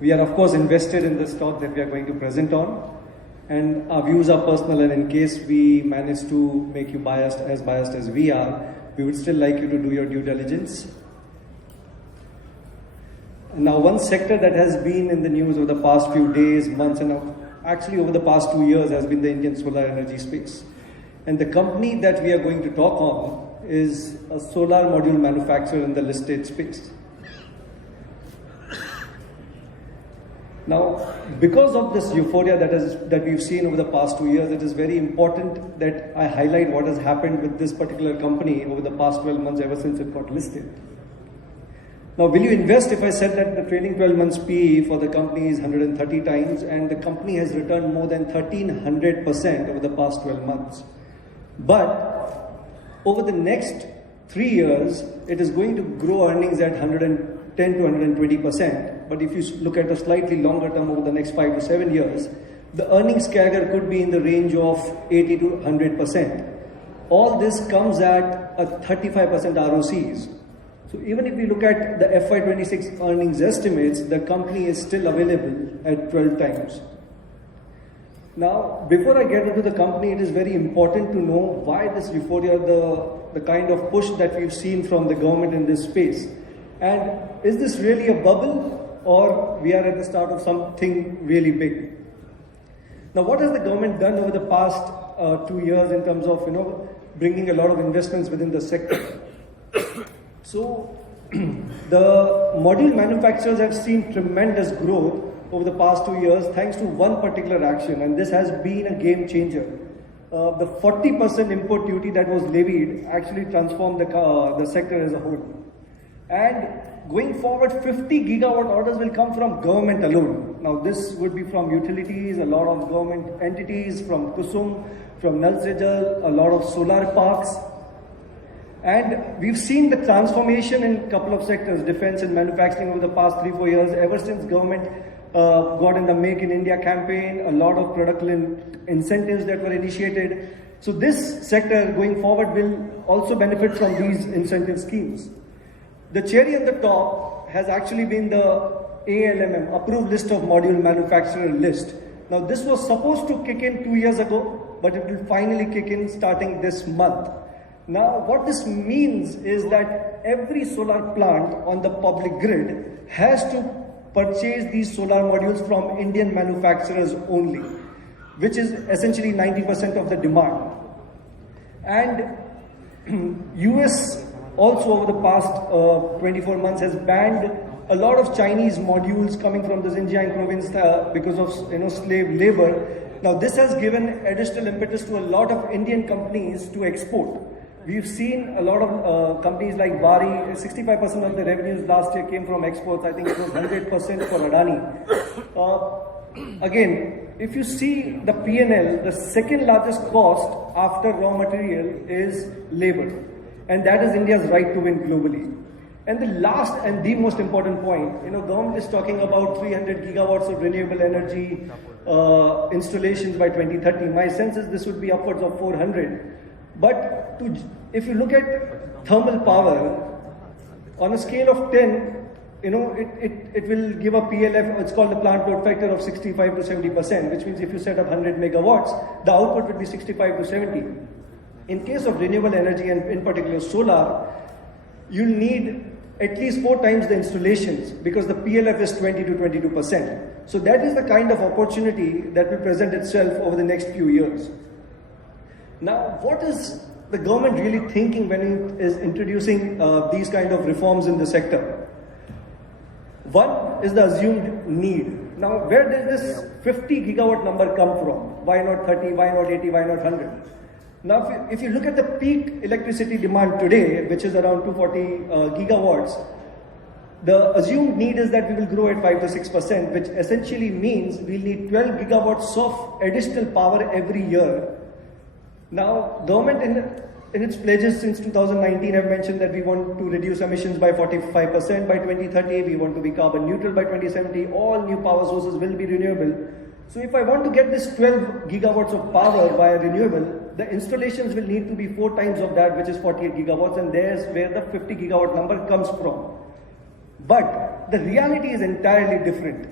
We are of course invested in the stock that we are going to present on, and our views are personal, and in case we manage to make you biased as we are, we would still like you to do your due diligence. Now, one sector that has been in the news over the past few days, months, and actually over the past 2 years has been the Indian solar energy space. And the company that we are going to talk on is a solar module manufacturer in the listed space. Now, because of this euphoria that we've seen over the past 2 years, it is very important that I highlight what has happened with this particular company over the past 12 months ever since it got listed. Now, will you invest if I said that the trailing 12 months PE for the company is 130 times and the company has returned more than 1300% over the past 12 months? But over the next 3 years, it is going to grow earnings at 110 to 120%. But if you look at a slightly longer term over the next 5 to 7 years, the earnings CAGR could be in the range of 80 to 100%. All this comes at a 35% ROCs. So even if we look at the FY26 earnings estimates, the company is still available at 12 times. Now, before I get into the company, it is very important to know why this euphoria, the kind of push that we've seen from the government in this space. And is this really a bubble, or we are at the start of something really big? Now, what has the government done over the past 2 years in terms of bringing a lot of investments within the sector? So, the module manufacturers have seen tremendous growth over the past 2 years thanks to one particular action, and this has been a game changer. The 40% import duty that was levied actually transformed the sector as a whole. And going forward, 50 gigawatt orders will come from government alone. Now, this would be from utilities, a lot of government entities, from Kusum, from Nal Se Jal, a lot of solar parks. And we've seen the transformation in a couple of sectors, defense and manufacturing, over the past 3-4 years. Ever since government got in the Make in India campaign, a lot of product incentives that were initiated. So this sector going forward will also benefit from these incentive schemes. The cherry on the top has actually been the ALMM, Approved List of Module Manufacturer list. Now, this was supposed to kick in 2 years ago, but it will finally kick in starting this month. Now, what this means is that every solar plant on the public grid has to purchase these solar modules from Indian manufacturers only, which is essentially 90% of the demand. And US also over the past 24 months has banned a lot of Chinese modules coming from the Xinjiang province because of slave labor. Now, this has given additional impetus to a lot of Indian companies to export. We've seen a lot of companies like Bari, 65% of the revenues last year came from exports. I think it was 100% for Adani. Again, if you see the P&L, the second largest cost after raw material is labor. And that is India's right to win globally. And the last and the most important point, government is talking about 300 gigawatts of renewable energy installations by 2030. My sense is this would be upwards of 400. But if you look at thermal power, on a scale of 10, it will give a PLF, it's called the plant load factor, of 65 to 70%, which means if you set up 100 megawatts, the output would be 65 to 70. In case of renewable energy, and in particular solar, you'll need at least 4 times the installations because the PLF is 20 to 22%. So that is the kind of opportunity that will present itself over the next few years. Now, what is the government really thinking when it is introducing these kind of reforms in the sector? One is the assumed need. Now, where does this 50 gigawatt number come from? Why not 30? Why not 80? Why not 100? Now, if you look at the peak electricity demand today, which is around 240 gigawatts, the assumed need is that we will grow at 5 to 6%, which essentially means we'll need 12 gigawatts of additional power every year. Now, government in its pledges since 2019 have mentioned that we want to reduce emissions by 45% by 2030, we want to be carbon neutral by 2070, all new power sources will be renewable. So if I want to get this 12 gigawatts of power via renewable, the installations will need to be 4 times of that, which is 48 gigawatts, and there's where the 50 gigawatt number comes from. But the reality is entirely different.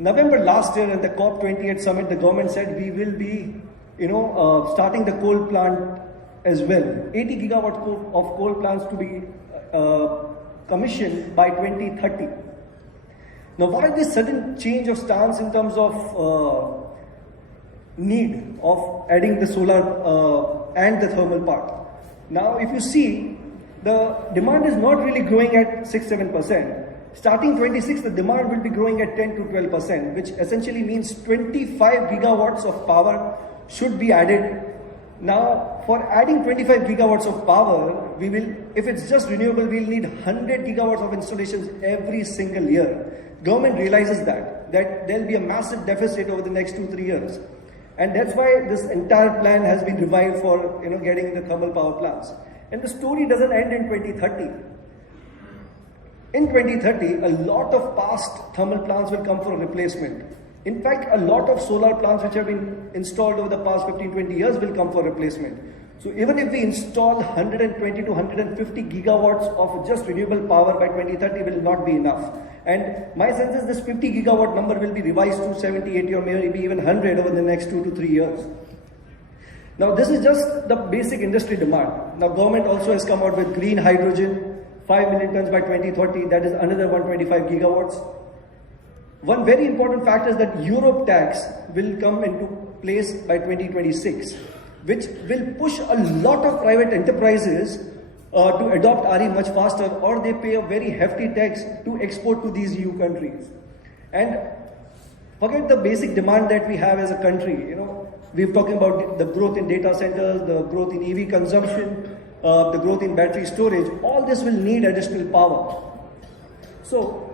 November last year at the COP28 summit, the government said we will be, starting the coal plant as well. 80 gigawatts of coal plants to be commissioned by 2030. Now, why this sudden change of stance in terms of need of adding the solar and the thermal part? Now, if you see, the demand is not really growing at 6-7%. Starting 26, the demand will be growing at 10 to 12%, which essentially means 25 gigawatts of power should be added. Now, for adding 25 gigawatts of power, we will, if it's just renewable, we'll need 100 gigawatts of installations every single year. Government realizes that there'll be a massive deficit over the next 2-3 years. And that's why this entire plan has been revived for, getting the thermal power plants. And the story doesn't end in 2030. In 2030, a lot of past thermal plants will come for a replacement. In fact, a lot of solar plants which have been installed over the past 15-20 years will come for replacement. So even if we install 120 to 150 gigawatts of just renewable power by 2030 will not be enough. And my sense is this 50 gigawatt number will be revised to 70, 80 or maybe even 100 over the next 2 to 3 years. Now this is just the basic industry demand. Now government also has come out with green hydrogen, 5 million tons by 2030, that is another 125 gigawatts. One very important factor is that Europe tax will come into place by 2026, which will push a lot of private enterprises to adopt RE much faster, or they pay a very hefty tax to export to these EU countries. And forget the basic demand that we have as a country. We're talking about the growth in data centers, the growth in EV consumption, the growth in battery storage. All this will need additional power. So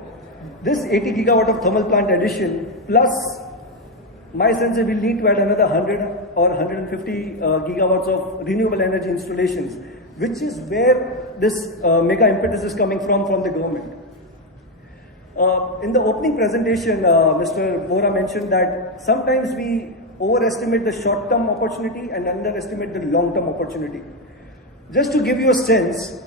this 80 gigawatt of thermal plant addition, plus my sense is we'll need to add another 100 or 150 gigawatts of renewable energy installations, which is where this mega impetus is coming from the government. In the opening presentation, Mr. Vora mentioned that sometimes we overestimate the short-term opportunity and underestimate the long-term opportunity. Just to give you a sense,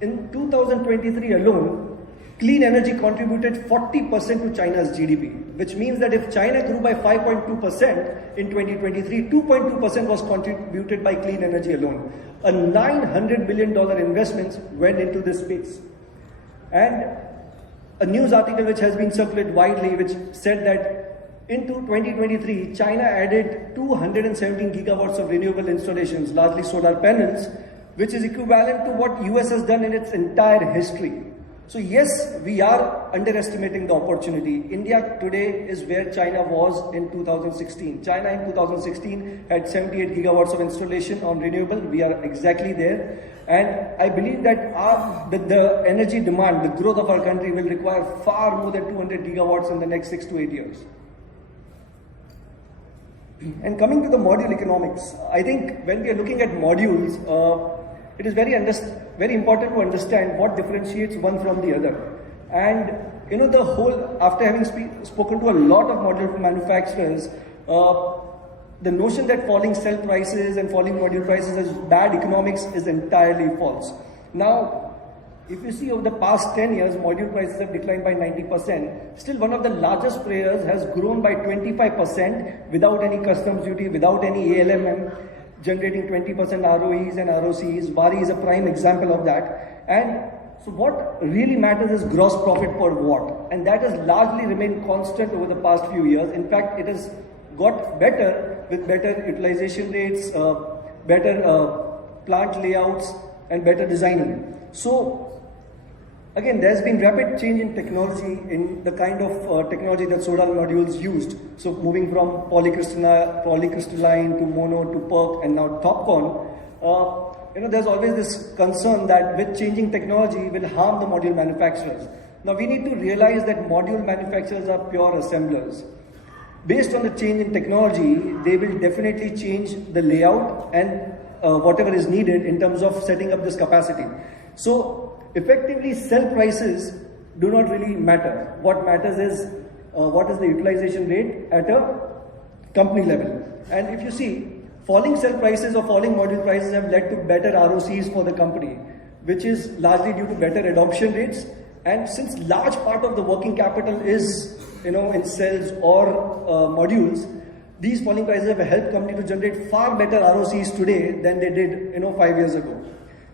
in 2023 alone, clean energy contributed 40% to China's GDP, which means that if China grew by 5.2% in 2023, 2.2% was contributed by clean energy alone. A $900 billion investments went into this space. And a news article which has been circulated widely, which said that into 2023, China added 217 gigawatts of renewable installations, largely solar panels, which is equivalent to what US has done in its entire history. So yes, we are underestimating the opportunity. India today is where China was in 2016. China in 2016 had 78 gigawatts of installation on renewable. We are exactly there. And I believe that the energy demand, the growth of our country will require far more than 200 gigawatts in the next 6 to 8 years. And coming to the module economics, I think when we are looking at modules, it is very important to understand what differentiates one from the other. And the whole, after having spoken to a lot of module manufacturers, the notion that falling cell prices and falling module prices is bad economics is entirely false. Now, if you see over the past 10 years, module prices have declined by 90%. Still, one of the largest players has grown by 25% without any customs duty, without any ALMM, generating 20% ROEs and ROCs. Vari is a prime example of that. And so what really matters is gross profit per watt. And that has largely remained constant over the past few years. In fact, it has got better with better utilization rates, better plant layouts, and better designing. So again, there's been rapid change in technology, in the kind of technology that solar modules used. So moving from polycrystalline to mono to PERC and now TOPCon, there's always this concern that with changing technology will harm the module manufacturers. Now we need to realize that module manufacturers are pure assemblers. Based on the change in technology, they will definitely change the layout and whatever is needed in terms of setting up this capacity. So effectively, cell prices do not really matter. What matters is what is the utilization rate at a company level. And if you see, falling cell prices or falling module prices have led to better ROCs for the company, which is largely due to better adoption rates. And since large part of the working capital is in cells or modules, these falling prices have helped company to generate far better ROCs today than they did 5 years ago.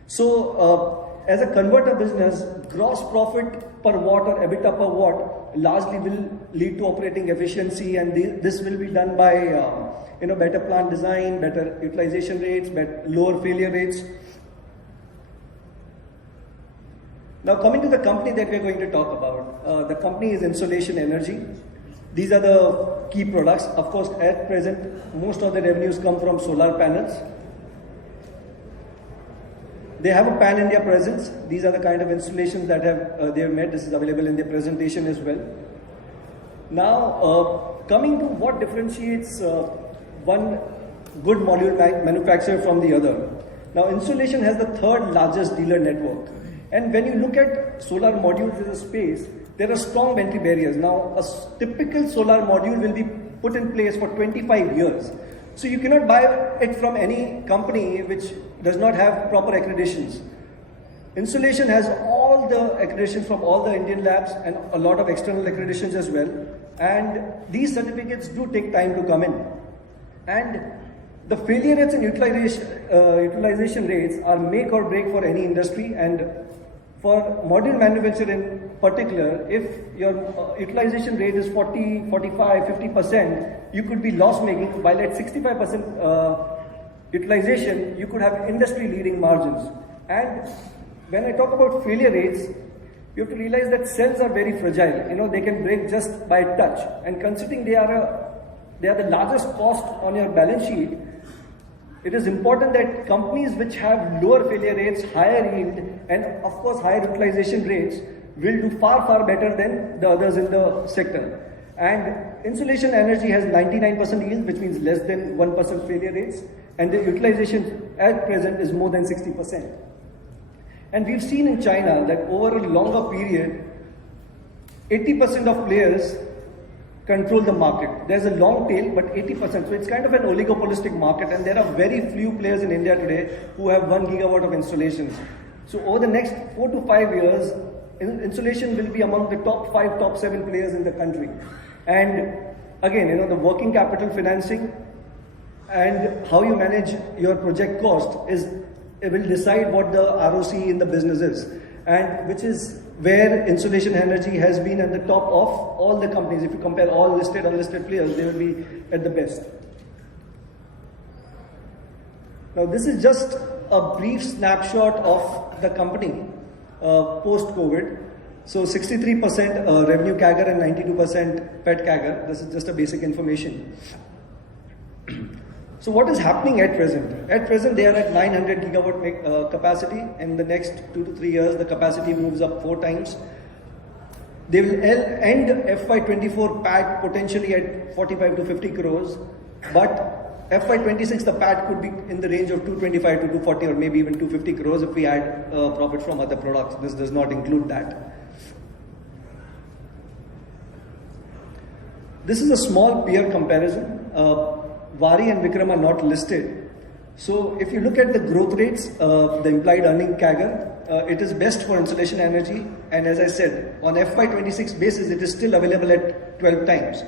So as a converter business, gross profit per watt or EBITDA per watt largely will lead to operating efficiency, and this will be done by better plant design, better utilization rates, lower failure rates. Now coming to the company that we are going to talk about, the company is Insolation Energy. These are the key products. Of course, at present, most of the revenues come from solar panels. They have a pan-India presence. These are the kind of installations that they have made. This is available in their presentation as well. Now, coming to what differentiates one good module manufacturer from the other. Now, Insolation has the third largest dealer network. And when you look at solar modules as a space, there are strong entry barriers. Now, a typical solar module will be put in place for 25 years. So you cannot buy it from any company which does not have proper accreditations. Insolation has all the accreditations from all the Indian labs and a lot of external accreditations as well. And these certificates do take time to come in. And the failure rates and utilization rates are make or break for any industry. And for module manufacturer in particular, if your utilization rate is 40, 45, 50%, you could be loss making, while at 65% utilization, you could have industry leading margins. And when I talk about failure rates, you have to realize that cells are very fragile. They can break just by touch. And considering they are the largest cost on your balance sheet, it is important that companies which have lower failure rates, higher yield, and of course higher utilization rates will do far, far better than the others in the sector. And Insolation Energy has 99% yield, which means less than 1% failure rates, and the utilization at present is more than 60%. And we've seen in China that over a longer period, 80% of players control the market. There's a long tail, but 80%. So it's kind of an oligopolistic market, and there are very few players in India today who have 1 gigawatt of installations. So over the next 4 to 5 years, Insolation will be among the top 5, top 7 players in the country. And again, the working capital financing and how you manage your project cost it will decide what the ROC in the business is, and which is where Insolation Energy has been at the top of all the companies. If you compare all listed, unlisted players, they will be at the best. Now, this is just a brief snapshot of the company post-COVID. So 63% revenue CAGR and 92% PET CAGR. This is just a basic information. So what is happening at present? At present, they are at 900 gigawatt capacity. In the next 2 to 3 years, the capacity moves up 4 times. They will end FY24 PAT potentially at 45 to 50 crores. But FY26, the PAT could be in the range of 225 to 240 or maybe even 250 crores if we add profit from other products. This does not include that. This is a small peer comparison. Vari and Vikram are not listed. So if you look at the growth rates, the implied earning CAGR, it is best for Insolation Energy. And as I said, on FY26 basis, it is still available at 12 times.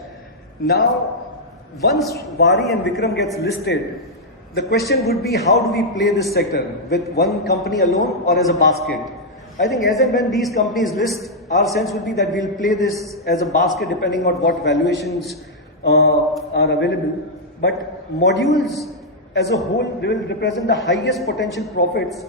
Now, once Vari and Vikram gets listed, the question would be, how do we play this sector? With one company alone or as a basket? I think as and when these companies list, our sense would be that we'll play this as a basket depending on what valuations are available. But modules as a whole will represent the highest potential profits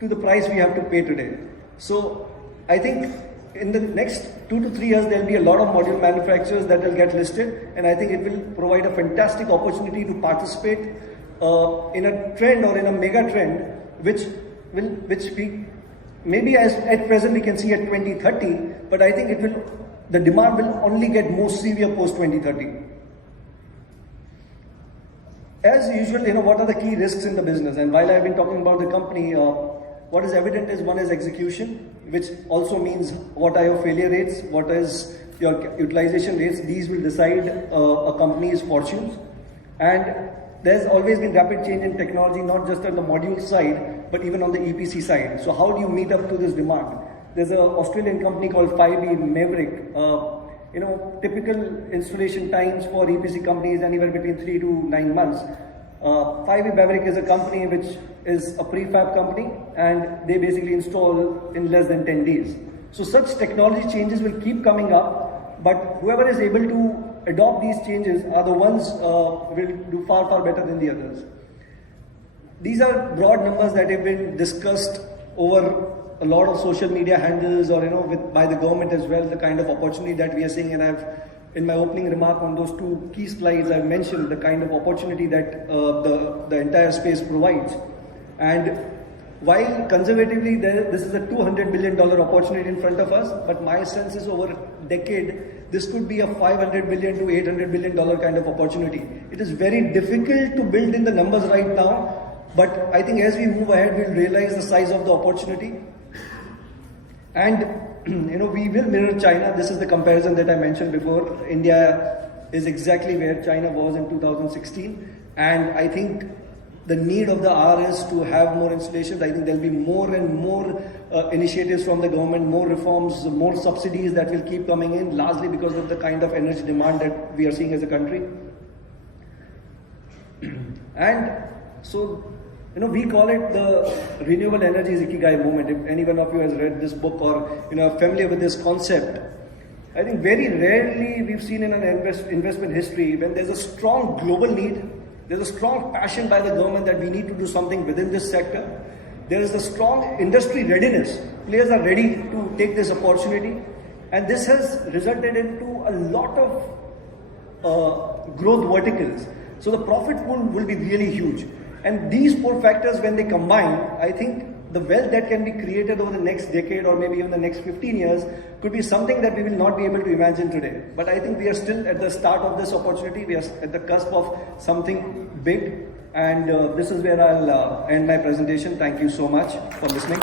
to the price we have to pay today. So I think in the next 2 to 3 years, there will be a lot of module manufacturers that will get listed, and I think it will provide a fantastic opportunity to participate in a trend or in a mega trend, which we maybe at present we can see at 2030, but I think the demand will only get more severe post 2030. As usual, what are the key risks in the business? And while I've been talking about the company, what is evident is one is execution, which also means what are your failure rates, what is your utilization rates. These will decide a company's fortunes. And there's always been rapid change in technology, not just on the module side, but even on the EPC side. So how do you meet up to this demand? There's an Australian company called 5E Maverick. Typical installation times for EPC companies anywhere between 3 to 9 months. 5E Beverage is a company which is a prefab company, and they basically install in less than 10 days. So such technology changes will keep coming up, but whoever is able to adopt these changes are the ones will do far, far better than the others. These are broad numbers that have been discussed over a lot of social media handles, or by the government as well, the kind of opportunity that we are seeing. And in my opening remark on those 2 key slides, I've mentioned the kind of opportunity that the entire space provides. And while conservatively this is a $200 billion opportunity in front of us, but my sense is over a decade, this could be a $500 billion to $800 billion kind of opportunity. It is very difficult to build in the numbers right now, but I think as we move ahead, we'll realize the size of the opportunity. And we will mirror China. This is the comparison that I mentioned before. India is exactly where China was in 2016, and I think the need of the hour is to have more installations. I think there'll be more and more initiatives from the government, more reforms, more subsidies that will keep coming in, largely because of the kind of energy demand that we are seeing as a country. And so, we call it the renewable energies Ikigai movement. If any one of you has read this book or are familiar with this concept, I think very rarely we've seen in an investment history when there's a strong global need, there's a strong passion by the government that we need to do something within this sector. There is a strong industry readiness. Players are ready to take this opportunity, and this has resulted into a lot of growth verticals. So the profit pool will be really huge. And these 4 factors, when they combine, I think the wealth that can be created over the next decade or maybe even the next 15 years could be something that we will not be able to imagine today. But I think we are still at the start of this opportunity. We are at the cusp of something big. And this is where I'll end my presentation. Thank you so much for listening.